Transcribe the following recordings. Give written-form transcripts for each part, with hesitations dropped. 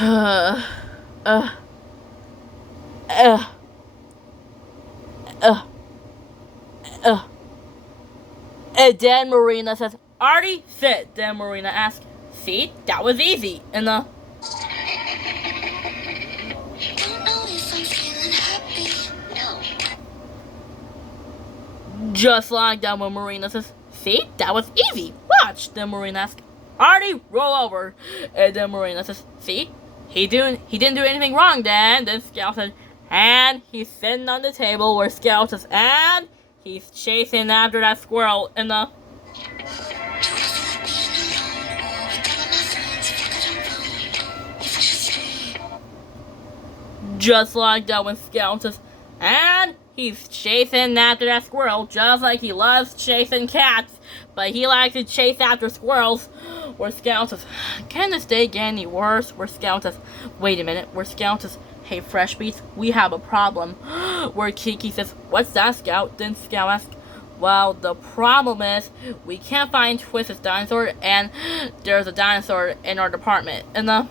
uh, uh, uh, uh, uh. And then Marina says, Artie, sit. Then Marina asks, see, that was easy. And just like that when Marina says, see, that was easy. Watch. Then Marina asks, Artie, roll over. And then Marina says, see, he didn't do anything wrong then. Then Scout said, and he's sitting on the table where Scout says, and he's chasing after that squirrel in the... Just like that when Scout says, and he's chasing after that squirrel, just like he loves chasing cats, but he likes to chase after squirrels. Where Scout says, can this day get any worse? Where Scout says, wait a minute. Where Scout says, hey, Fresh Beats, we have a problem. Where Kiki says, what's that, Scout? Then Scout asks, well, the problem is we can't find Twist's dinosaur, and there's a dinosaur in our department. And the...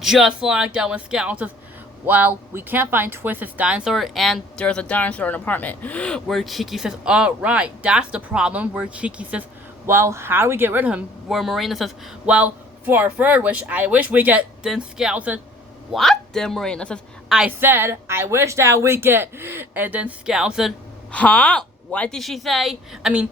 Just like that when Scout says, well, we can't find Twist's dinosaur, and there's a dinosaur in the apartment. Where Kiki says, oh, right, that's the problem. Where Kiki says, well, how do we get rid of him? Where Marina says, well, for our third wish, I wish we get... Then Scout says, what? Then Marina says, I said, I wish that we get... And then Scout said, huh? What did she say? And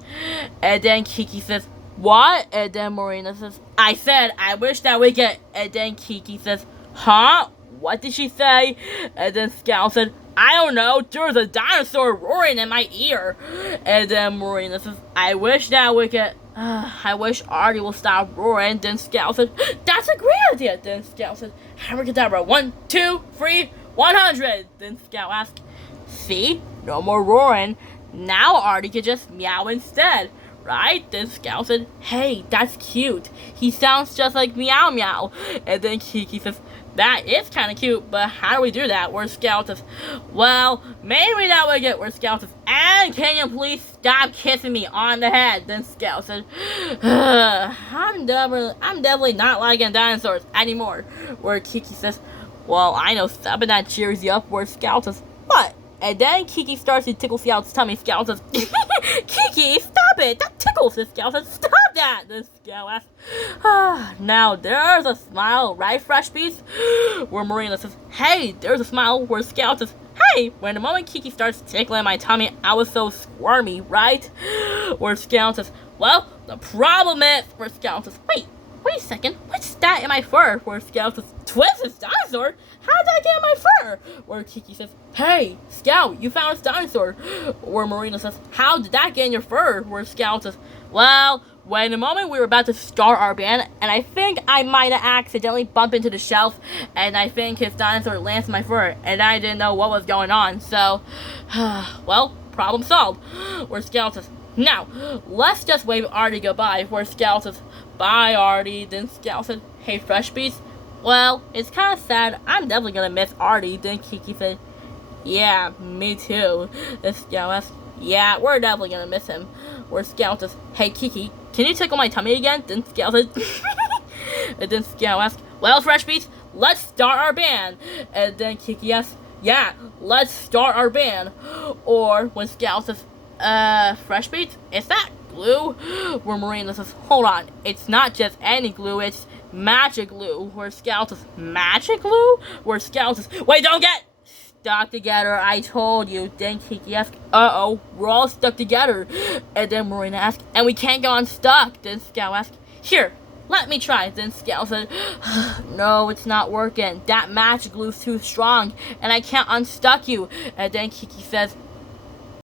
then Kiki says, what? And then Marina says, I said, I wish that we get... And then Kiki says, huh? What did she say? And then Scout said, I don't know, there's a dinosaur roaring in my ear. And then Marina says, I wish that we could... I wish Artie will stop roaring. Then Scout said, that's a great idea. Then Scout said, abracadabra, 1, 2, 3, 100. Then Scout asked, see? No more roaring. Now Artie could just meow instead. Right? Then Scout said, hey, that's cute. He sounds just like Meow Meow. And then Kiki says, that is kind of cute, but how do we do that? Where Scout says, well, maybe that would get where Scout says, and can you please stop kissing me on the head? Then Scout said, I'm definitely not liking dinosaurs anymore. Where Kiki says, well, I know something that cheers you up. Where Scout says, what? And then Kiki starts to tickle Scout's tummy. Scout says, Kiki, stop it! That tickles! Scout says, stop that! Then Scout asks, now there's a smile, right, Fresh Beast? Where Marina says, hey, there's a smile. Where Scout says, hey, when the moment Kiki starts tickling my tummy, I was so squirmy, right? Where Scout says, well, the problem is... Where Scout says, wait a second, what's that in my fur? Where Scout says, Twist's dinosaur? How'd that get in my fur? Where Kiki says, hey, Scout, you found this dinosaur. Where Marina says, how did that get in your fur? Where Scout says, well, when the moment we were about to start our band, and I think I might have accidentally bumped into the shelf, and I think his dinosaur lands in my fur, and I didn't know what was going on, so, well, problem solved. Where Scout says, now, let's just wave Artie goodbye. Where Scout says, bye, Artie. Then Scout said, hey, Fresh Beast. Well, it's kind of sad. I'm definitely gonna miss Artie. Then Kiki said, yeah, me too. Then Scout asked, yeah, we're definitely gonna miss him. Where Scout says, hey, Kiki, can you tickle my tummy again? Then Scout said, and then Scout asked, well, Fresh Beast, let's start our band. And then Kiki asked, Yeah, let's start our band. Or when Scout says, fresh beats? Is that glue? Where Marina says, hold on, it's not just any glue, it's magic glue. Where Scout says, magic glue? Where Scout says, wait, don't get stuck together, I told you. Then Kiki asks, uh-oh, we're all stuck together. And then Marina asks, and we can't go unstuck. Then Scout asks, here, let me try. Then Scout said, no, it's not working. That magic glue's too strong, and I can't unstuck you. And then Kiki says,